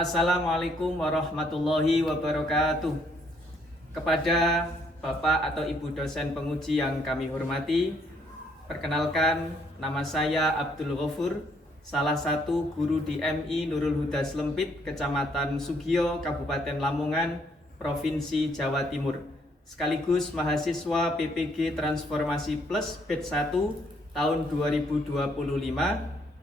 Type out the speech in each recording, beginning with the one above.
Assalamualaikum warahmatullahi wabarakatuh. Kepada Bapak atau Ibu dosen penguji yang kami hormati, perkenalkan, nama saya Abdul Ghafur, salah satu guru di MI Nurul Huda Slempit, Kecamatan Sugio, Kabupaten Lamongan, Provinsi Jawa Timur, sekaligus mahasiswa PPG Transformasi Plus Batch 1 tahun 2025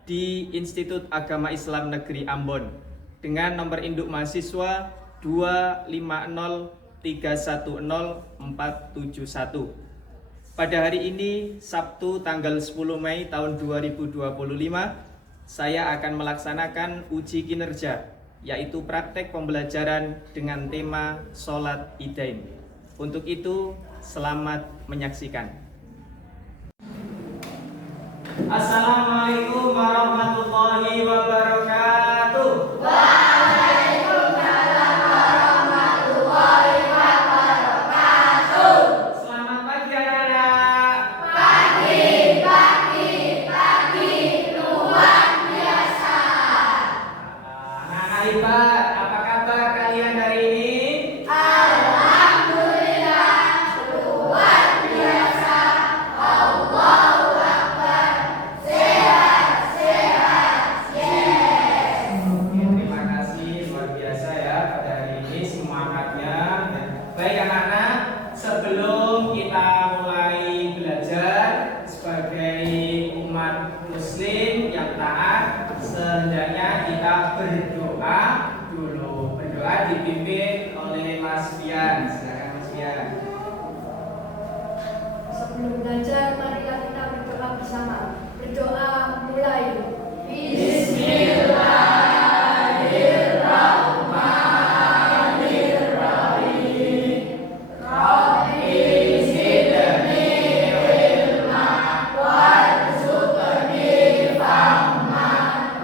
di Institut Agama Islam Negeri Ambon dengan nomor induk mahasiswa 250310471. Pada hari ini, Sabtu tanggal 10 Mei tahun 2025, saya akan melaksanakan uji kinerja, yaitu praktek pembelajaran dengan tema Sholat Idain. Untuk itu, selamat menyaksikan. Assalamualaikum warahmatullahi wabarakatuh. Waalaikumsalam warahmatullahi wabarakatuh. Selamat pagi anak-anak. Pagi, luar biasa. Anak-anak hebat, apa kabar kalian hari ini? Alhamdulillah, luar biasa. Allahu Akbar. Sehat. Yes. Oke, terima kasih, luar biasa ya pada hari ini semangatnya. Baik anak-anak, sebelum kita mulai belajar sebagai umat muslim yang taat, sehendaknya kita berdoa dulu. Berdoa dipimpin oleh Mas Fian. Silakan Mas Fian. Sebelum belajar, marilah kita berdoa bersama. Berdoa mulai. Bismillahirrahmanirrahim. Rabbi zidni ilma warzuqni fahma.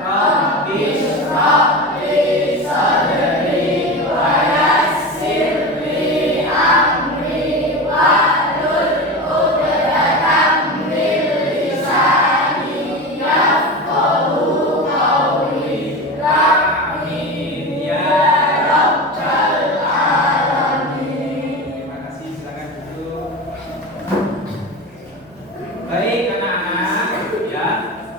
Rabbi shrah li sadri wa yassir li amri wahlul 'uqdatam min lisani yafqahu qawli. Amin ya rabbal alamin. Terima kasih, silakan duduk. Baik anak-anak, ya,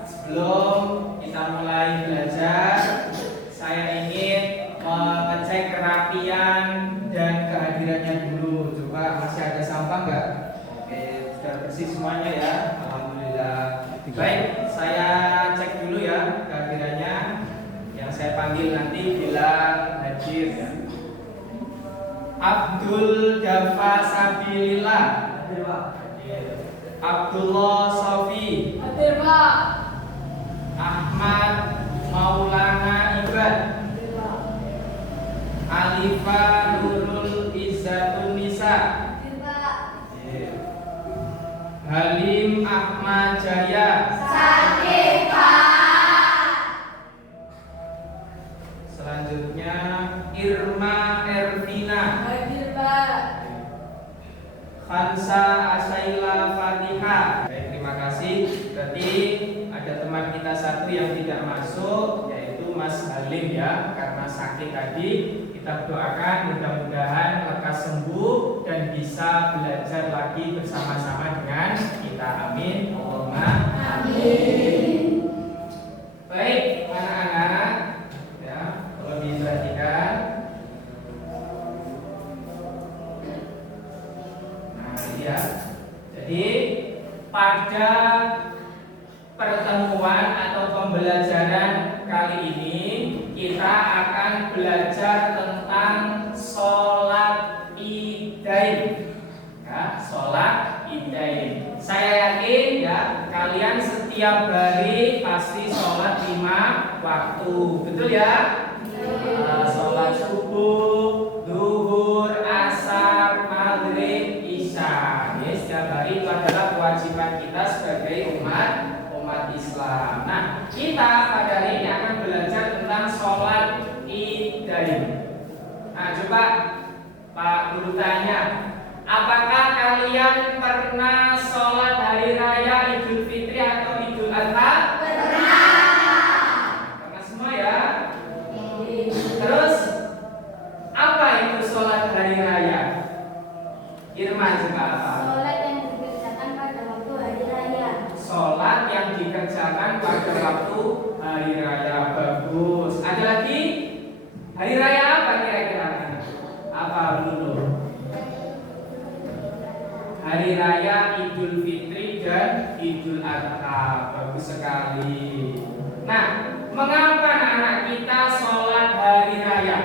sebelum kita mulai belajar, saya ingin mengecek kerapian dan kehadirannya dulu. Coba masih ada sampah nggak? Oke, sudah bersih semuanya ya. Alhamdulillah. Baik, saya cek dulu ya kehadirannya. Yang saya panggil nanti bilang hadir ya. Abdul Dafa Sabilillah, Abdullah Sofi, Hadir, Pak. Ahmad Maulana Ibad, Alifa Nurul Izzatun Nisa, Hadir, Pak. Halim Ahmad Jaya. Sakit, Pak. Selanjutnya Irma Ervina, Hadir, Pak. Khansa Asaila Fatihah. Baik, terima kasih. Berarti ada teman kita satu yang tidak masuk, yaitu Mas Halim ya, karena sakit tadi. Kita doakan mudah-mudahan lekas sembuh dan bisa belajar lagi bersama-sama dengan kita. Amin. Allahumma Amin. baik anak-anak, ya, kalau diperhatikan. Nah, ini ya. Jadi pada pertemuan atau pembelajaran kali ini kita akan belajar tentang sholat idain. Ya, sholat idain. Saya yakin ya kalian setiap hari pasti sholat 5 waktu, betul ya? Sholat subuh, zuhur, asar, maghrib, isya. Ini setiap hari itu adalah kewajiban kita sebagai umat Islam. Nah, kita pada hari ini akan belajar tentang sholat idain. Nah, coba Pak Guru tanya, apakah kalian pernah sholat hari raya Idul Fitri atau Idul Adha? Pernah. Pernah semua ya? Terus hari raya. Bagus. Ada lagi? Hari raya apa kira-kira? Apa dulu? Hari raya Idul Fitri dan Idul Adha. Bagus sekali. Nah, mengapa anak kita sholat hari raya?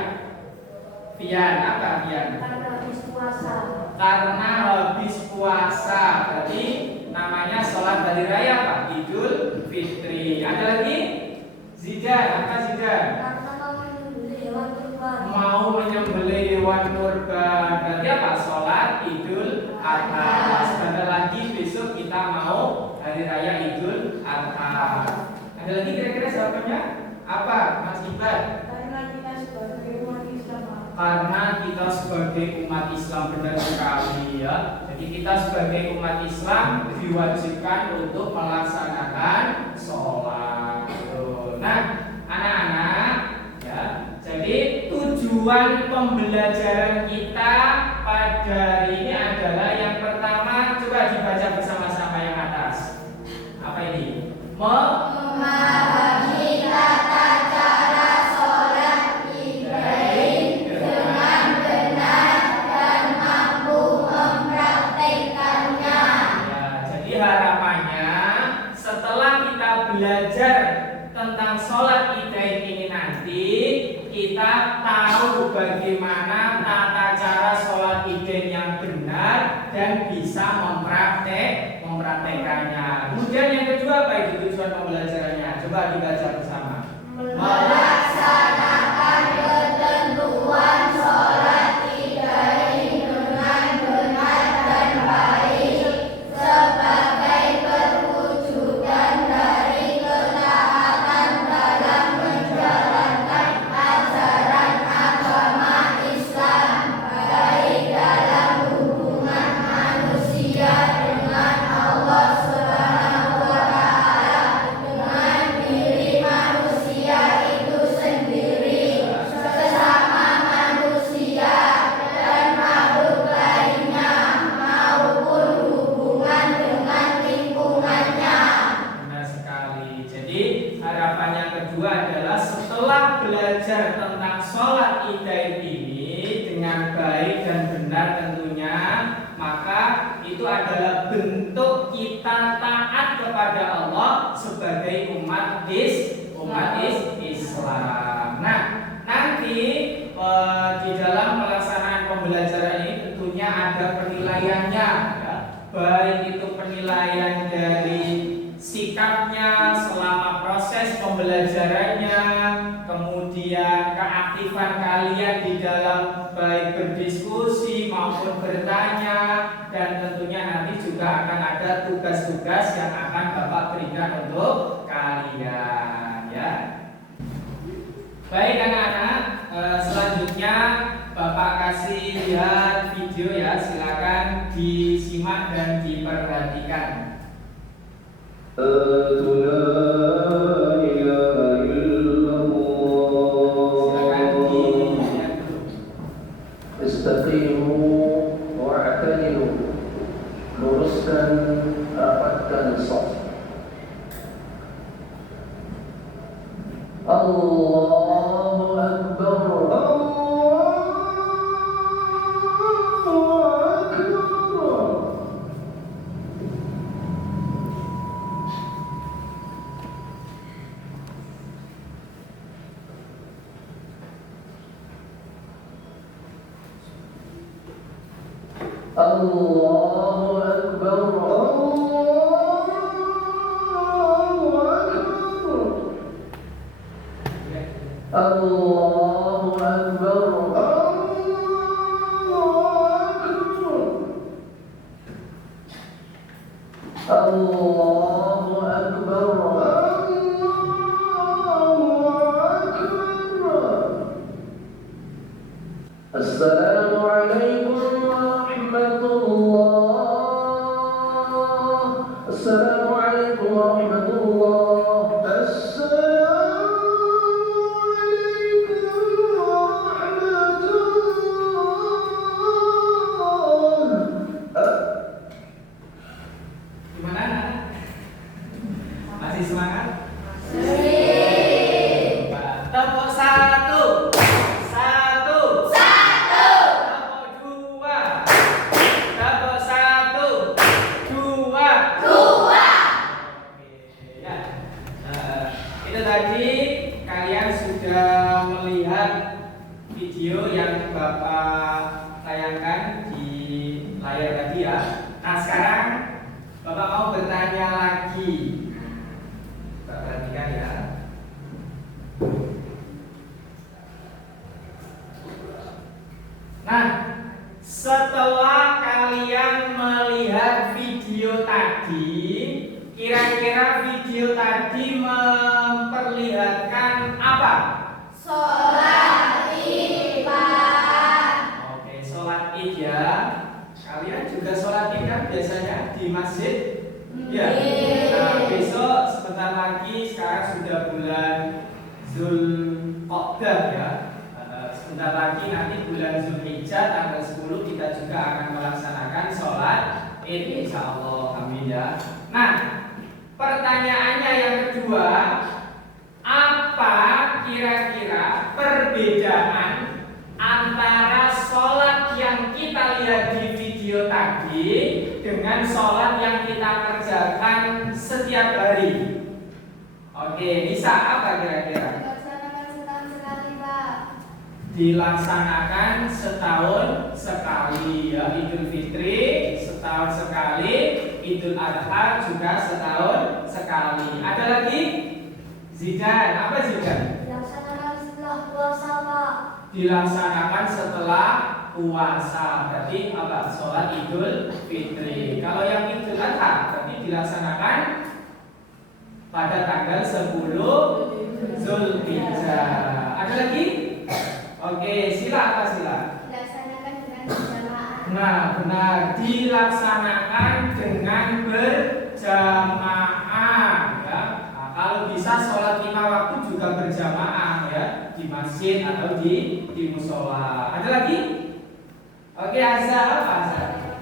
Pian, apa Pian? Karena habis puasa. Karena habis puasa. Berarti namanya sholat hari raya apa? Idul Fitri. Ada lagi? Zidan, apa Zidan? Karena mau menyembelih hewan kurban. Mau menyembelih hewan kurban. Berarti apa? Sholat Idul Adha. Sebentar lagi besok kita mau hari raya Idul Adha. Ada lagi kira-kira jawabannya? Apa Mas Iqbal? Karena kita sebagai umat Islam. Karena kita sebagai umat Islam, benar sekali ya. Jadi kita sebagai umat Islam diwajibkan untuk melaksanakan sholat. Nah, anak-anak ya. Jadi tujuan pembelajaran kita pada hari ini adalah yang pertama, coba dibaca bersama-sama yang atas. Apa ini? Memahami tata cara sholat Idain dengan benar dan mampu mempraktekkannya. Ya, jadi harapannya setelah kita belajar tentang sholat Idain ini nanti kita tahu bagaimana tata cara sholat Idain yang benar dan bisa mempraktekkannya. Kemudian yang kedua apa itu tujuan pembelajarannya? Coba dibaca bersama. Melaksanakan ketentuan sholat Idain dengan benar dan baik sebagai perwujudan dari ketaatan dalam menjalankan ajaran agama Islam, baik dalam hubungan manusia dengan Allah Subhanahu wa Ta'ala, dengan diri manusia itu sendiri, sesama manusia dan makhluk lainnya, maupun hubungan dengan lingkungannya. Benar sekali. Jadi harapan yang kedua adalah setelah belajar tentang sholat Idain ini dengan baik dan benar tentunya, maka itu adalah bentuk kita taat kepada Allah sebagai umat Islam. Nah, nanti di dalam pelaksanaan pembelajaran ini tentunya ada penilaiannya, ya. Baik itu penilaian dari sikapnya selama proses pembelajarannya, kemudian keaktifan kalian di dalam baik berdiskusi maupun bertanya, dan tentunya nanti juga akan ada tugas-tugas yang akan Bapak berikan untuk kalian, ya. Baik anak-anak, selanjutnya Bapak kasih lihat video ya, silakan disimak dan diperhatikan. Istaqimu wa'tadilu, luruskan, rapatkan shaf. Allahu Akbar. Allahu Akbar. Allahu Akbar. Allahu Akbar. Assalamualaikum warahmatullah. Assalamualaikum warahmatullah. Assalamualaikum. kalian sudah melihat video yang Bapak tayangkan di layar tadi ya. Nah sekarang Bapak mau bertanya lagi. Bapak perhatikan ya. Nah, setelah kalian melihat video tadi, kira-kira video tadi memperlihatkan apa? Sholat Id, Pak. Oke, sholat Id ya. Kalian juga sholat Id kan biasanya di masjid? Ya. Nah, besok sebentar lagi, sekarang sudah bulan Zulqa'dah ya. Sebentar lagi nanti bulan Zulhijjah tanggal 10 kita juga akan melaksanakan sholat Id insyaallah. Amin ya. Nah, pertanyaannya yang kedua, apa kira-kira perbedaan antara sholat yang kita lihat di video tadi dengan sholat yang kita kerjakan setiap hari? Oke, bisa apa kira-kira? Dilaksanakan setahun sekali, Pak. Dilaksanakan setahun sekali ya. Idul Fitri setahun sekali, Idul Adha juga setahun sekali. Ada lagi? Zidan, apa Zidan? Dilaksanakan setelah puasa, Pak. Dilaksanakan setelah puasa. Berarti apa? Sholat Idul Fitri. Kalau yang Idul Adha berarti dilaksanakan pada tanggal 10 Zulhijjah. Ada lagi? Oke, sila apa sila? Dilaksanakan dengan berjamaah. Nah, benar, dilaksanakan dengan berjamaah ya. Nah, kalau bisa sholat 5 waktu juga berjamaah ya, di masjid atau di musola. Ada lagi? Oke, azan apa azan?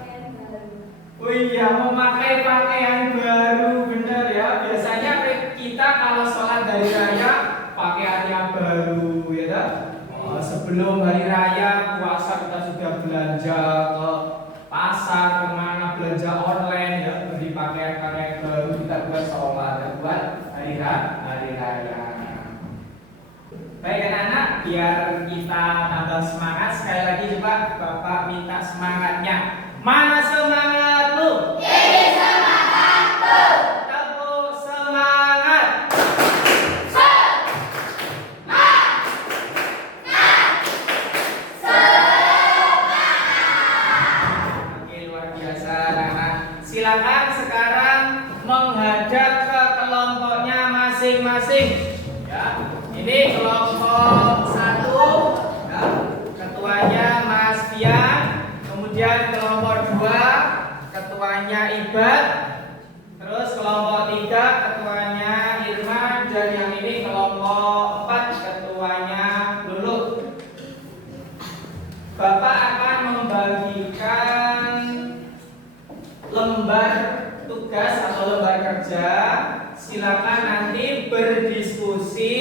Oh iya, memakai pakaian baru, benar ya. Biasanya kita kalau sholat dari raya pakaiannya baru ya kan? Sebelum hari raya puasa kita sudah belanja ke pasar, kemana belanja online ya, beli pakaian-pakaian baru kita buat sholat ya, buat hari raya. Baik anak-anak, biar kita tambah semangat, sekali lagi coba Bapak minta semangatnya. Mana semangat lu? Ini semangat tuh. Tepuk semangat. Oke, luar biasa anak-anak. Silakan sekarang menghadap ke kelompoknya masing-masing. Ya, ini kelompok 1, ya, ketuanya Mas Fian. Kemudian kelompok 2, ketuanya Ibad. Terus kelompok 3, ketuanya Irma. Dan yang ini kelompok 4, ketuanya Lulu. Bapak akan membagikan lembar tugas atau lembar kerja. Silakan nanti berdiskusi,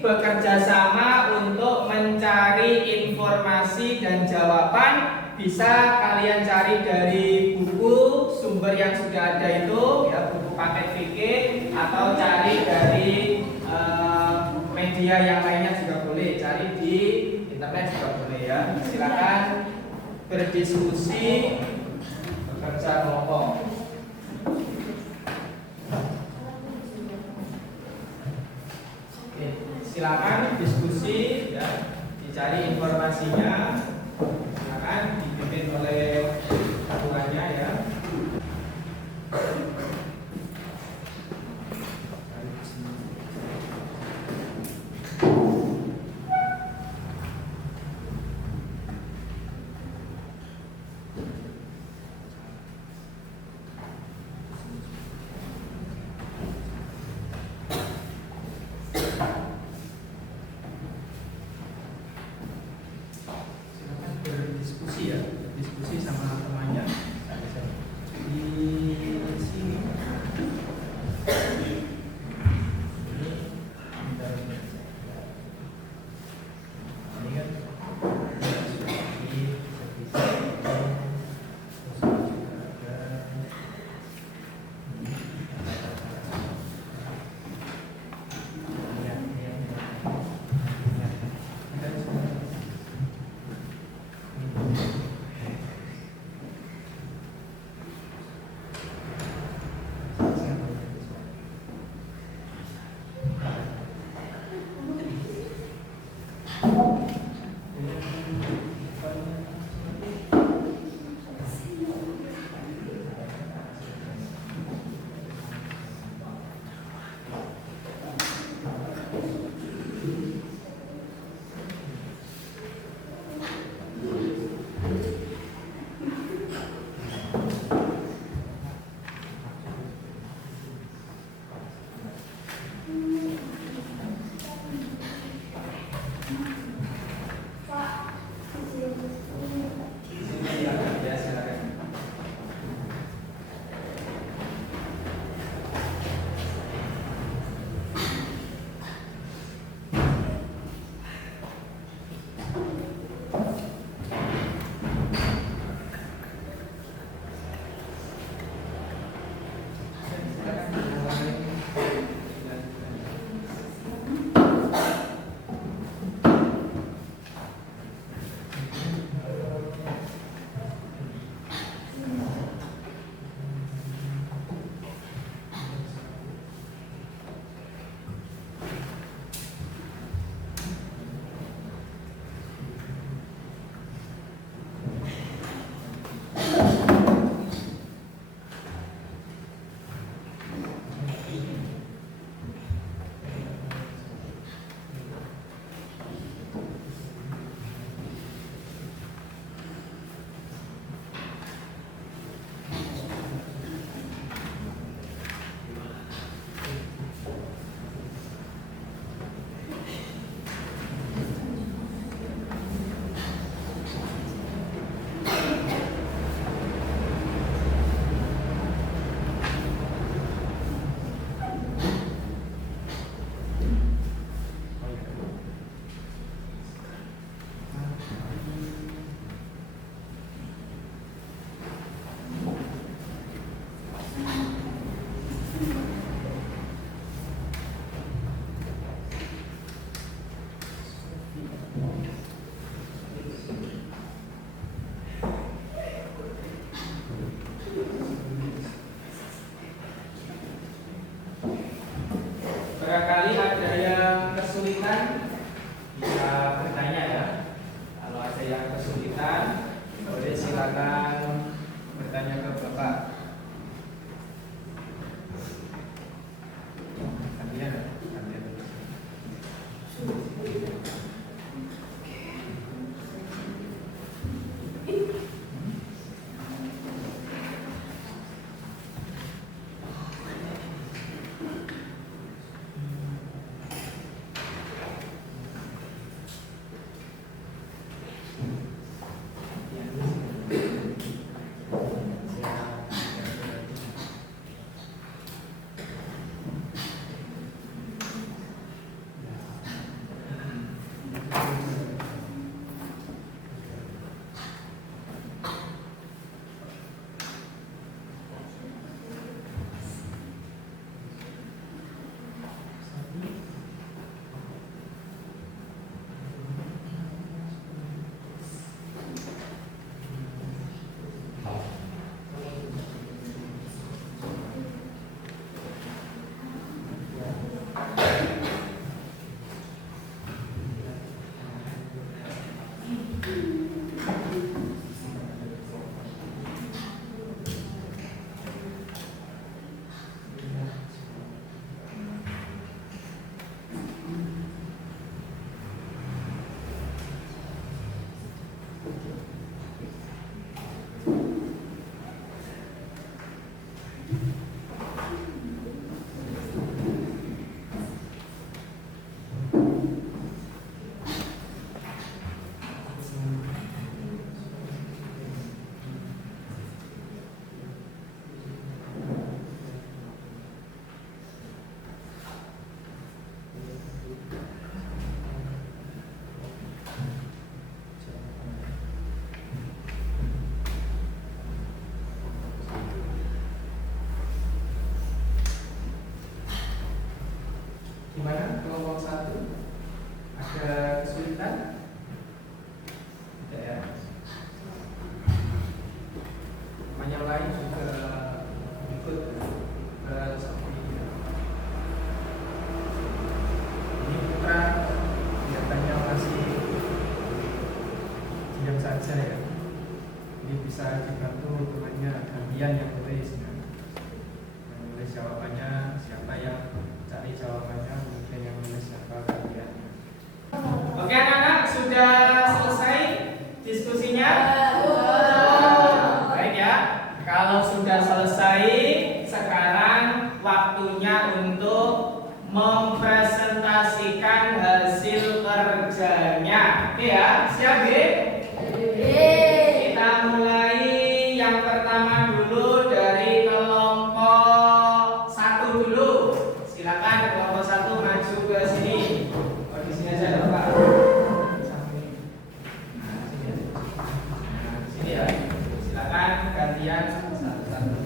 bekerja sama untuk mencari informasi dan jawaban. Bisa kalian cari dari buku sumber yang sudah ada itu ya, buku paket fikih, atau cari dari media yang lainnya juga boleh, cari di internet juga boleh ya. Silakan berdiskusi, bekerja kelompok. Oke, silakan diskusi ya, dicari informasinya. Silakan dipimpin oleh ketuanya ya. Silakan berdiskusi ya, diskusi sama temannya. Di sini. Ini kan Silakan, ya silakan. Barangkali ada yang kesulitan bisa bertanya ya. Kalau ada yang kesulitan, boleh silakan bertanya ke Bapak. Gantian, gantian. Gimana kelompok 1? Ada kesulitan? Tidak ya? Yang lain juga ikut seperti ini. Ini Putra kelihatannya masih diam saja ya. Ini bisa dibantu temannya gantian yang tulis ya. Yang tulis jawabannya, siapa yang cari jawabannya, kemudian yang menulis ya. Oke ya, siap B? Kita mulai yang pertama dulu dari kelompok 1 dulu. Silakan kelompok 1 maju ke sini. Oh, di sini aja Pak. Nah, sini ya. Silakan gantian satu-satu.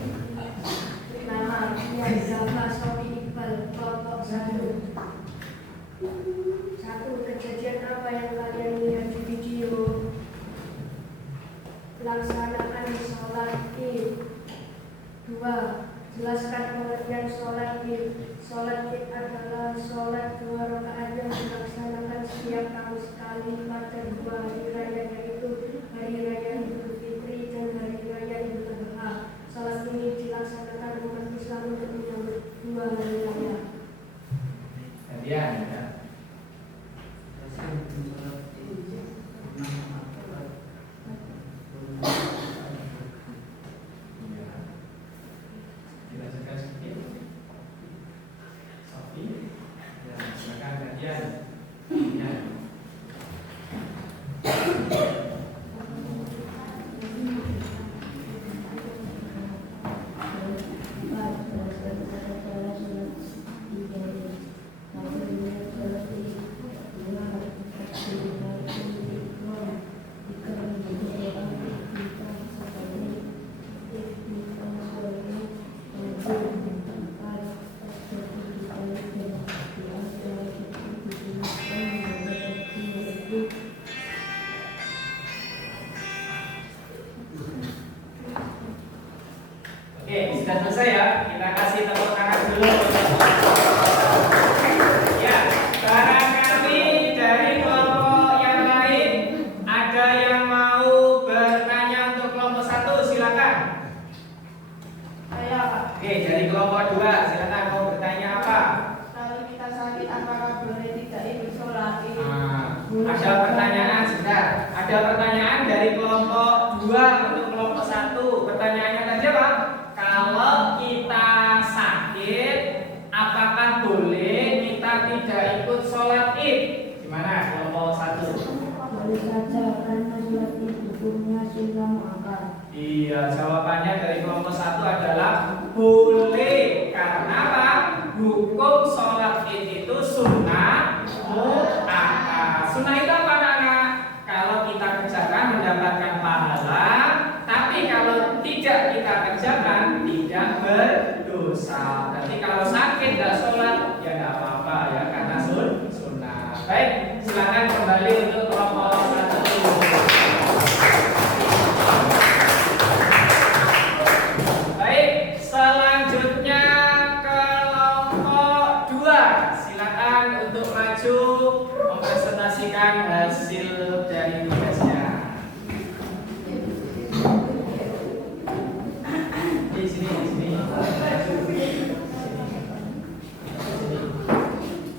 Nama Yazama Sofi Iqbal, kelompok 1. Kejadian apa yang kalian lihat di video? Laksanakan sholat Id. 2. Jelaskan pengertian sholat Id. Sholat Id adalah sholat 2 rakaat yang dilaksanakan setiap tahun sekali pada 2 hari raya, yaitu Hari Raya Idul Fitri dan Hari Raya Idul Adha. Sholat ini dilaksanakan umat Islam untuk menyambut 2 hari raya. Gantian ya. Oke, sudah selesai ya. Kita kasih tepuk tangan dulu. Ya, barangkali dari kelompok yang lain ada yang mau bertanya untuk kelompok 1, silakan. Saya Pak. Oke, dari kelompok 2, silakan mau bertanya apa? Kalau kita sakit, apakah boleh tidak ikut sholat Id? Ada pertanyaan sebentar. Ada pertanyaan dari kelompok 2 untuk kelompok 1. Pertanyaannya tadi apa? Kalau kita sakit, apakah boleh kita tidak ikut sholat Id? Gimana kelompok 1? Boleh saja, karena sholat Id hukumnya sunnah muakkad. Iya, jawabannya dari kelompok 1 adalah boleh. Karena apa? Hukum sholat Id itu sunnah muakkad. Sunnah itu apa anak-anak? Kalau kita kerjakan mendapatkan pahala, tapi kalau tidak kita kerjakan tidak berdosa. Berarti kalau sakit tidak sholat ya tidak apa-apa ya, karena sunnah. Baik, silakan kembali untuk kelompok 1. Baik, selanjutnya kelompok 2. Silakan untuk maju mempresentasikan hasil dari tugasnya. Di sini.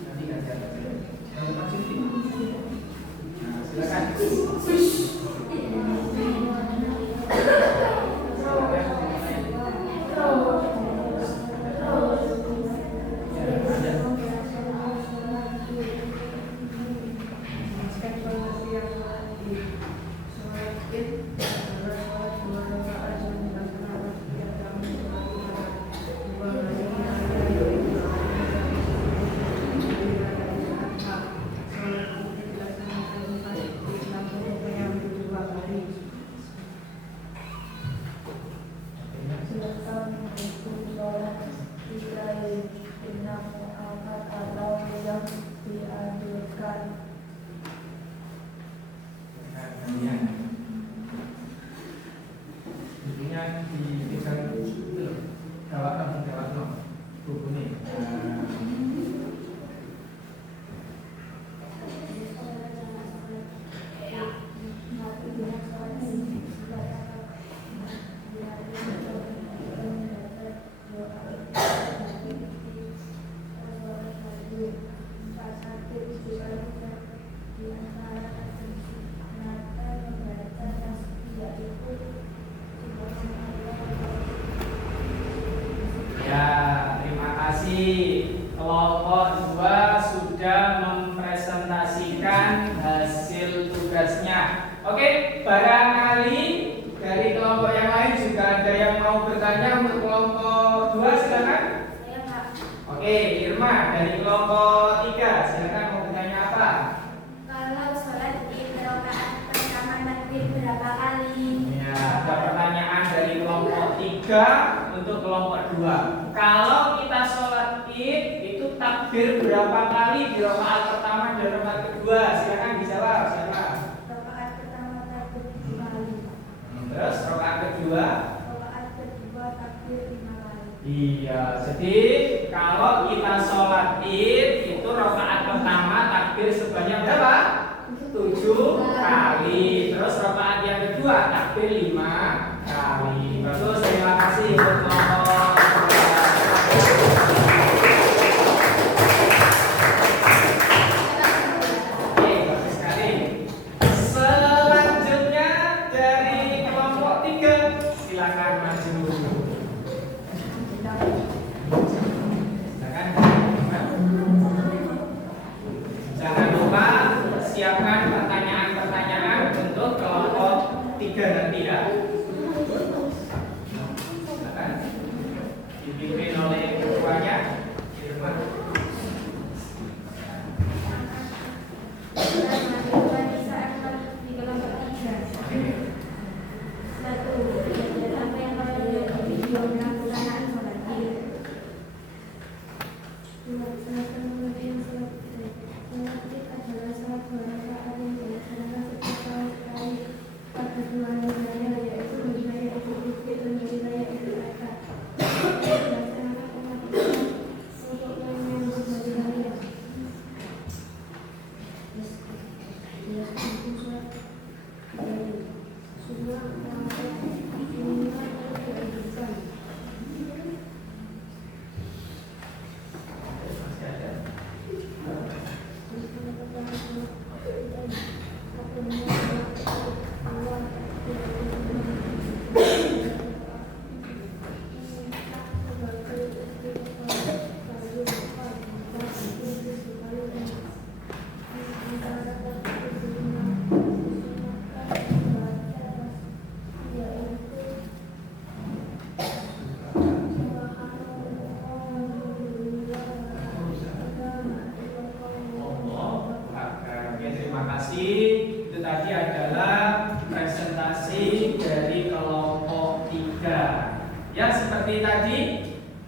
Nanti ganti aja. Yang maju sini. Nah, silakan. Oke, barangkali dari kelompok yang lain juga ada yang mau bertanya untuk kelompok 2, silakan. Saya Pak. Oke, Irma dari kelompok 3, silakan mau bertanya apa? Kalau sholat Id rakaat pertama takbir berapa kali? Ya, ada pertanyaan dari kelompok 3 untuk kelompok 2. Kalau kita sholat Id itu takbir berapa kali di rakaat pertama dan rakaat kedua? Silakan dijawab, siapa? Rakaat pertama takbir 7 kali. Terus rakaat kedua? Rakaat kedua takbir 5 kali. Iya, jadi kalau kita sholat Id itu rakaat pertama takbir sebanyak berapa? 7 kali. Terus rakaat yang kedua takbir 5 kali. Bagus, terima kasih untuk kelompok. Oke, bagus sekali. Selanjutnya dari kelompok 3, silakan maju. Jangan lupa siapkan pertanyaan-pertanyaan untuk kelompok 3 nanti ya. Silakan dipimpin oleh ketuanya, Irfan. Di kelompok 3. 1. Kejadian apa yang pada video dalam pelaksanaan sholat Id? 2. Salat kemudian sholat Id. Sholat Id adalah sholat 2 rakaat yang dilaksanakan setiap tahun sekali pada 2 hari raya, yaitu hari raya Idul Fitri dan hari raya Idul Adha. Dilaksanakan umat Islam untuk menyambut hari raya. Masih ada? Oke, terima kasih. Itu tadi adalah presentasi dari kelompok 3. Ya, seperti tadi,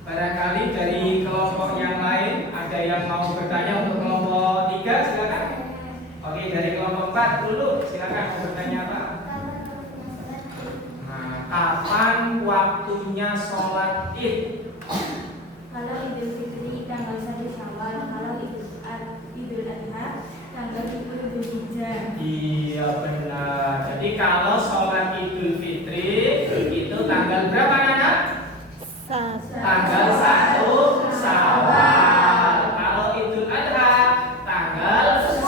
barangkali dari kelompok yang lain ada yang mau bertanya untuk kelompok 3, silakan. Oke, dari kelompok 4 dulu, silakan mau bertanya apa? Nah, kapan waktunya sholat Id? Kalau Idul Fitri tanggal 1 Syawal, kalau Idul Adha tanggal 10 Dzulhijjah. Iya benar. Jadi kalau sholat Idul Fitri itu tanggal berapa Nana? Tanggal 1 Syawal. Kalau Idul Adha tanggal 10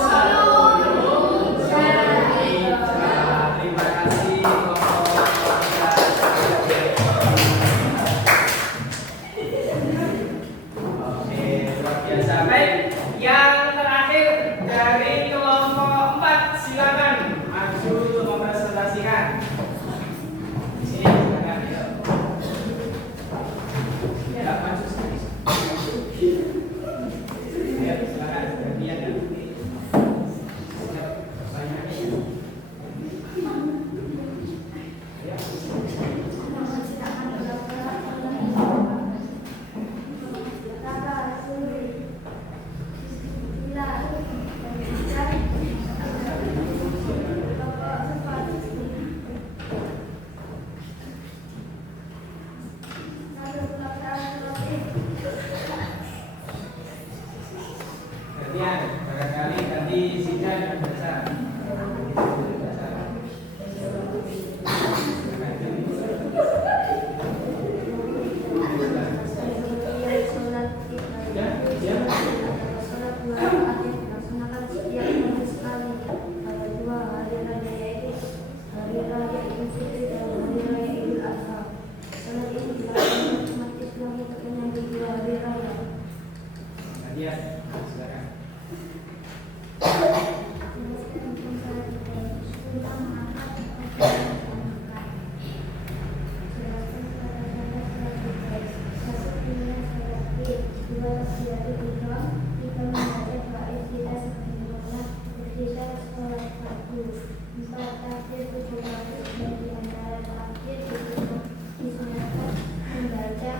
Dzulhijjah. Terima kasih. Oke, luar biasa. Baik, yang terakhir dari kelompok 4, silakan maju untuk mempresentasikan. Di sini silakan ya. Ya, maju sini. Ya, silakan gantian ya. Siap, pertanyaannya. Ya. Gantian, barangkali ganti Zida dan Baca. Gantian, silakan. itu bagus dan di antara terakhir itu disunahkan membaca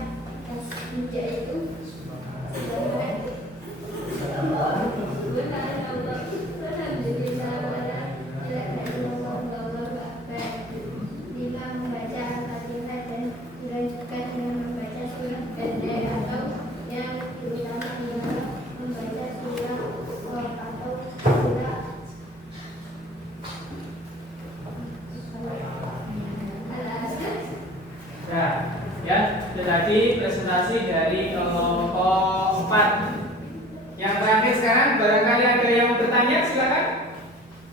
tasbih itu lima membaca Al-Fatihah dan dilanjutkan dengan membaca surat pendek atau yang terutama ialah membaca surah atau surah Nah, ya, itu tadi presentasi dari kelompok 4. Yang terakhir sekarang barangkali ada yang bertanya, silakan.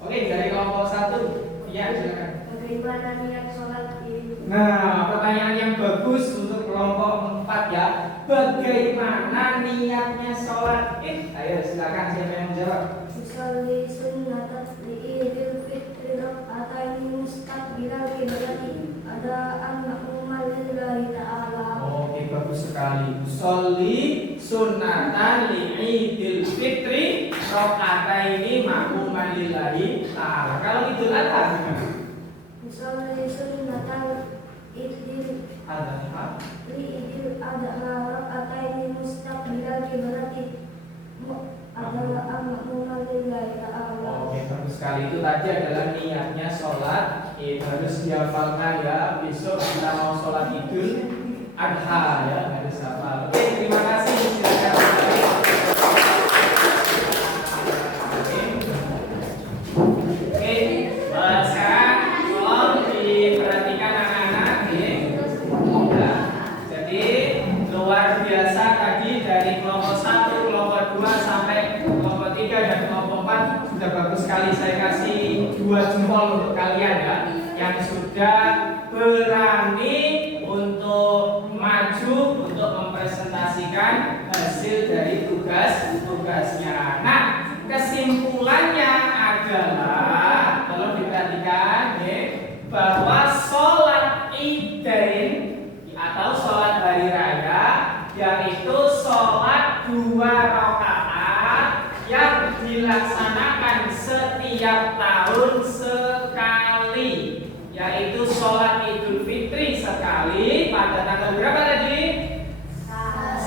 Oke, dari kelompok 1. Iya, silakan. bagaimana niat sholat ini. Nah, pertanyaan yang bagus untuk kelompok 4 ya. Bagaimana niatnya sholat Id? Ayo silakan, siapa yang menjawab? Usolli sunnatat li'idil fitri rak'ataini mustaqbilal qiblati adaan ma'muman lillahi ta'ala. Oke, bagus sekali. Sholli sunnatan li'idil fitri rak'ataini ma'muman lillahi ta'ala. Kalau Idul Adha gimana? Usolli sunnatal li'idil adha rak'ataini mustaqbilal qiblati adaan ma'muman lillahi ta'ala. Oke, bagus sekali. Itu tadi adalah niatnya sholat. Harus dihafalkan ya. Besok kita mau sholat Idul Adha ya, harus hafal. Oke, terima kasih. Silakan. Oke, sekarang tolong diperhatikan anak-anak. Ya. Jadi luar biasa tadi dari kelompok 1, kelompok 2 sampai kelompok 3 dan kelompok 4 sudah bagus sekali. Saya kasih 2 jempol untuk kalian ya, yang sudah berani untuk maju untuk mempresentasikan hasil dari tugasnya. Nah, kesimpulannya adalah tolong diperhatikan ya, bahwa sholat Idain atau sholat hari raya yaitu sholat 2 rakaat yang dilaksanakan setiap tahun sekali, yaitu sholat Idul Fitri sekali pada tanggal berapa tadi? 1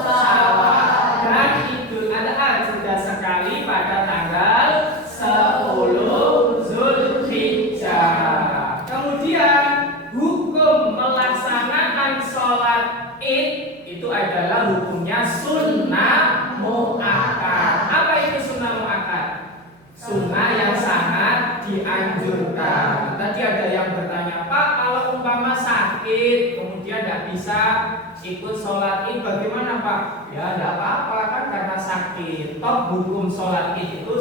Syawal, dan Idul Adha juga sekali pada tanggal 10 Zulhijjah. Kemudian hukum melaksanakan sholat Id itu adalah hukumnya sunnah mu'akkad. Apa itu sunnah mu'akkad? Sunnah yang sangat dianjurkan. Tadi ada yang bertanya, Pak, kalau umpama sakit kemudian tidak bisa ikut sholat Id bagaimana Pak? Ya tidak apa-apa kan karena sakit. Toh hukum sholat Id itu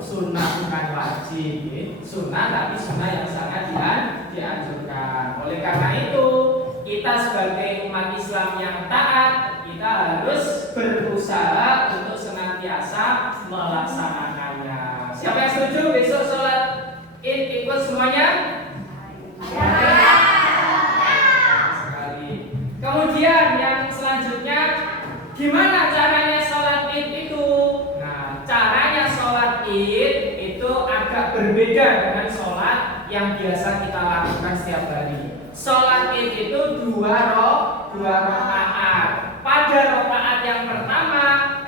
sunnah bukan wajib. Sunnah tapi sunnah yang sangat dianjurkan. Oleh karena itu kita sebagai umat Islam yang taat, kita harus berusaha untuk senantiasa melaksanakannya. Siapa yang setuju besok sholat Id ikut semuanya? Sekali. Kemudian yang selanjutnya, gimana caranya sholat Id itu? Nah, caranya sholat Id itu agak berbeda dengan sholat yang biasa kita lakukan setiap hari. Sholat Id itu 2 rakaat. Pada rakaat yang pertama,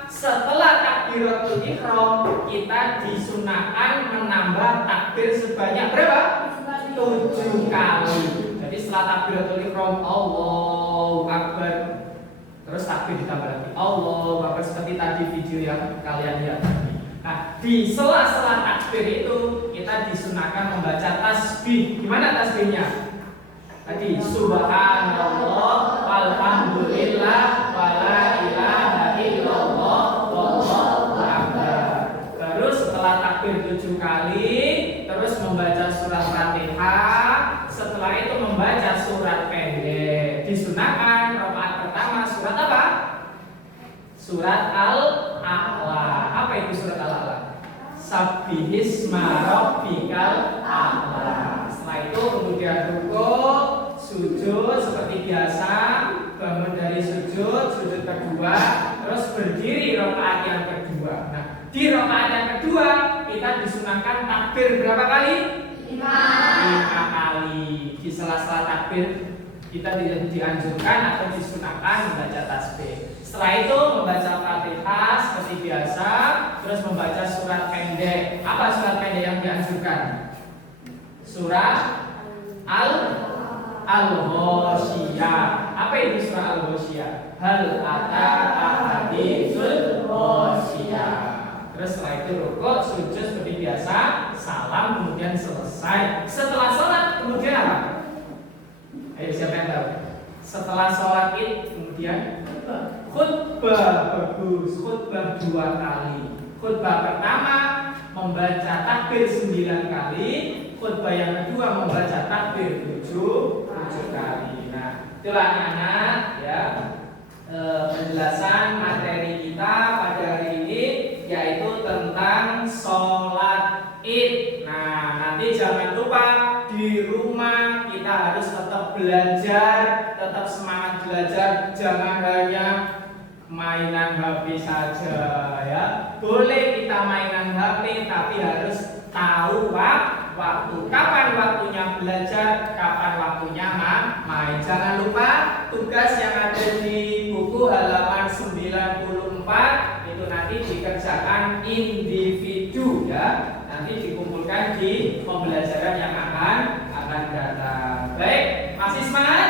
setelah takbiratul ihram, kita disunahkan menambah takbir sebanyak berapa? 7 kali. Jadi setelah takbiratul ihram, Allahu Akbar, terus takbir ditambah lagi, Allahu Akbar, seperti tadi video yang kalian lihat tadi. Nah, di sela-sela takbir itu kita disunahkan membaca tasbih. Gimana tasbihnya? Tadi subhanallah walhamdulillah wala ilaha illallah wallahu akbar. Terus setelah takbir 7 kali, terus membaca surat Fatihah. Setelah itu membaca surat pendek. Disunahkan rakaat pertama surat apa? Surat Al-A'la. Apa itu surat Al-A'la? Sabbihisma rabbikal a'la. Setelah itu kemudian rukuk, sujud seperti biasa, bangun dari sujud kedua, terus berdiri rakaat yang kedua. Nah, di rakaat yang kedua kita disunahkan takbir berapa kali? 5 kali. Di sela-sela takbir kita dianjurkan atau disunahkan membaca tasbih. Setelah itu membaca Fatihah seperti biasa, terus membaca surat pendek. Apa surat pendek yang dianjurkan? Surat Al-Ghasyiyah. Apa itu surah Al-Ghasyiyah? Hal ataka haditsul ghasyiyah. Terus setelah itu rukuk, sujud seperti biasa, salam, kemudian selesai. Setelah sholat kemudian apa? Ayo siapa yang tahu? Setelah sholat Id kemudian khutbah. Bagus, khutbah 2 kali. Khutbah pertama membaca takbir 9 kali. Khutbah yang kedua membaca takbir 7 kali. Nah, itulah anak-anak ya penjelasan materi kita pada hari ini, yaitu tentang sholat Id. Nah, nanti jangan lupa di rumah kita harus tetap belajar, tetap semangat belajar, jangan hanya mainan HP saja ya. Boleh kita mainan HP, tapi harus tahu waktu. Kapan waktunya belajar, kapan waktunya main. Jangan lupa tugas yang ada di buku halaman 94 itu nanti dikerjakan individu ya. Nanti dikumpulkan di pembelajaran yang akan datang. Baik, masih semangat?